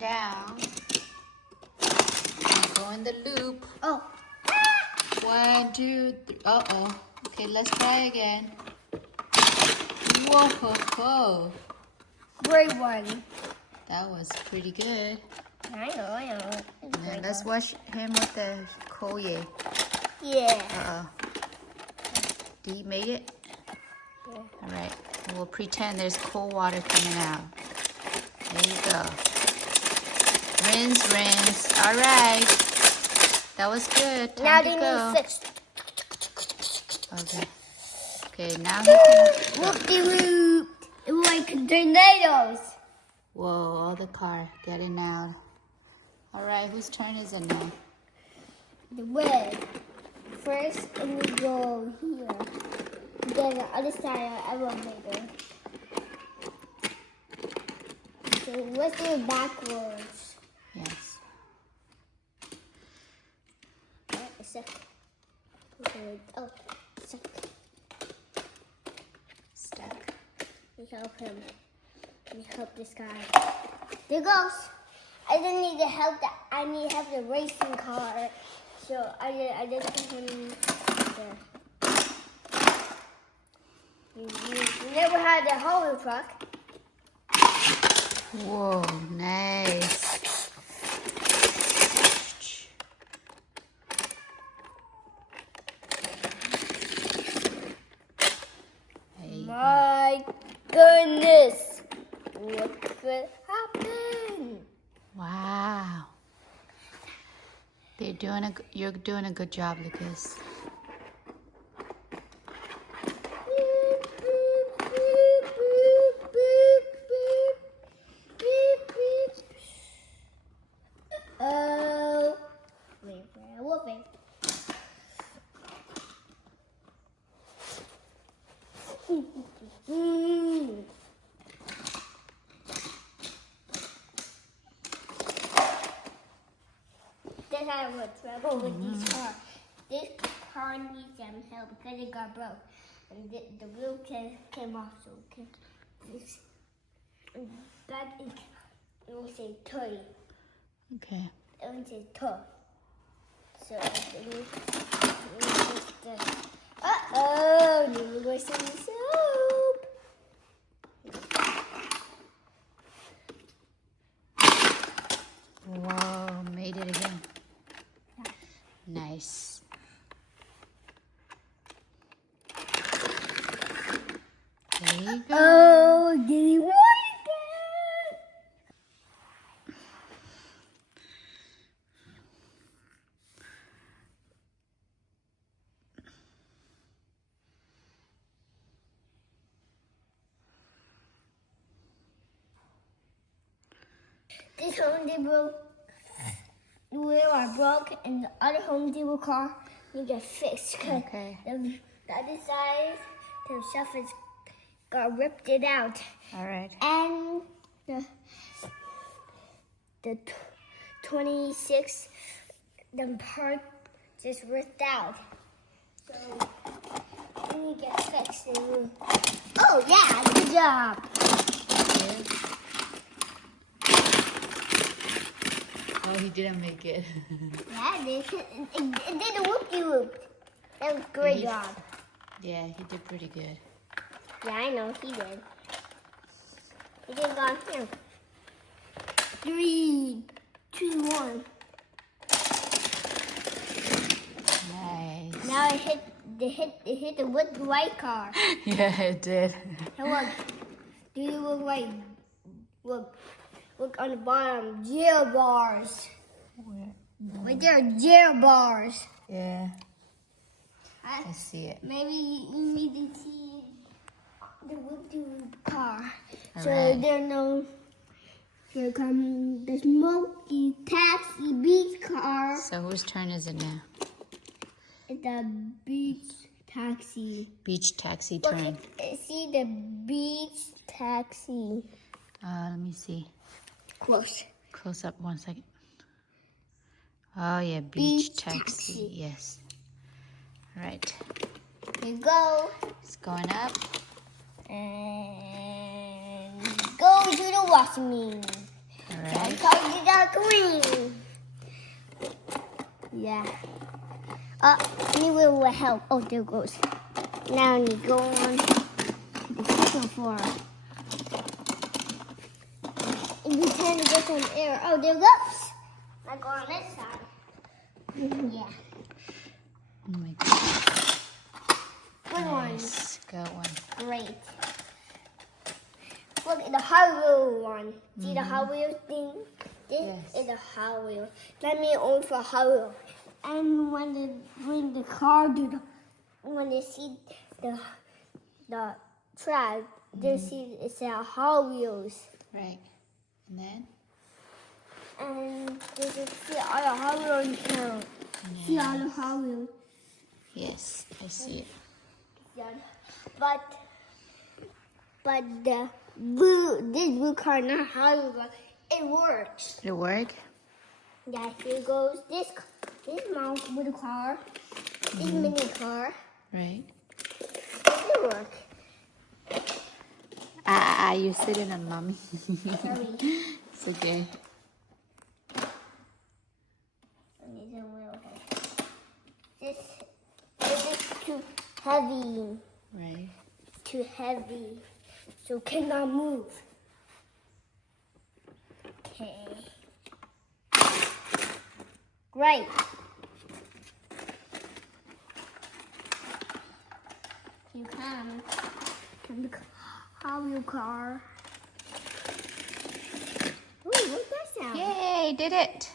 down. And go in the loop. Oh. 1, 2, 3. Uh-oh. Okay, let's try again. Whoa, ho, ho. Great one. That was pretty good. I know. And then let's wash him with the Koye. Yeah. Uh-oh. Dee made it? Yeah. All right. We'll pretend there's cold water coming out. There you go. Rinse, rinse. All right. That was good. Time Now to they go. need fixed. Okay. Okay, now he can... Whoop-de-whoop. Like tornadoes. Whoa, all the car getting out. All right, whose turn is it now? The red. First, and we go here. Then the other side of the elevator. So let's do it backwards. Yes. A second. Okay. Oh, second. Stuck. We help him. We help this guy. There goes. I don't need the help. I need help the racing car. So I just put him there. You never had a hauler truck. Whoa, nice. There you go. My goodness. What could happen? Wow. You're doing a good job, Lucas. Beep, beep, beep, beep, beep, beep, beep, beep. Oh. Wait, whooping. This I have trouble with this car. This car needs some help because it got broke. And the wheel came off, so this back it will say toy. Okay. It will say toy. So we just uh-oh, now we're going to some soap. Whoa, made it again. Nice. There you go. Oh, did he want it? This Home Depot wheel are broke, and the other Home Depot car need to get fixed. Cause Okay. the other side, the shuffers got ripped it out, All right. and the 26, the part just ripped out. So we need to get fixed. Oh yeah, good job. Oh, he didn't make it. Yeah, it did a whoop-de-whoop. That was a great He- job. Yeah, he did pretty good. Yeah, I know, he did. He did gone here. 3, 2, 1. Nice. Now it hit the white car. Yeah, it did. Hey, look. Do you look like, look on the bottom, jail bars. Right there, jail bars. Yeah, I see it. Maybe you need to see the whoop-de-whoop car. All So right. there no. Here comes the smoky taxi beach car. So whose turn is it now? It's a beach taxi. Beach taxi Look, turn. see the beach taxi. Let me see. Close. Close up 1 second. Oh yeah, beach Beach taxi. taxi. Yes. All right. Here you go. It's going up. And go to the washing machine. All I right. told you the green. Yeah. Me will help. Oh, there goes. Now you go on the second floor. And you trying to get some air. Oh, there goes. I go on this side. Yeah. Oh my God. Good one. Nice. Good one. Great. Look at the Hot Wheel one. See the Hot Wheel thing? This Yes. is the Hot Wheel. Let me own for Hot Wheel. And when they bring the car to the, when they see the track, they see it's a Hot Wheels. Right. And then? And they just see all the Hot Wheels now. See all the Hot Wheels. Yes, I see it. Yeah. But this blue car not Hot Wheels. It works. Did it work? Yeah, here goes this mouse with a car, this mini car. Right. It work. You sitting on mommy. Sorry. It's okay. This is too heavy. Right. Too heavy. So cannot move. Okay. Great. You come. Come the Hot Wheel car. Ooh, what's that sound? Yay, did it.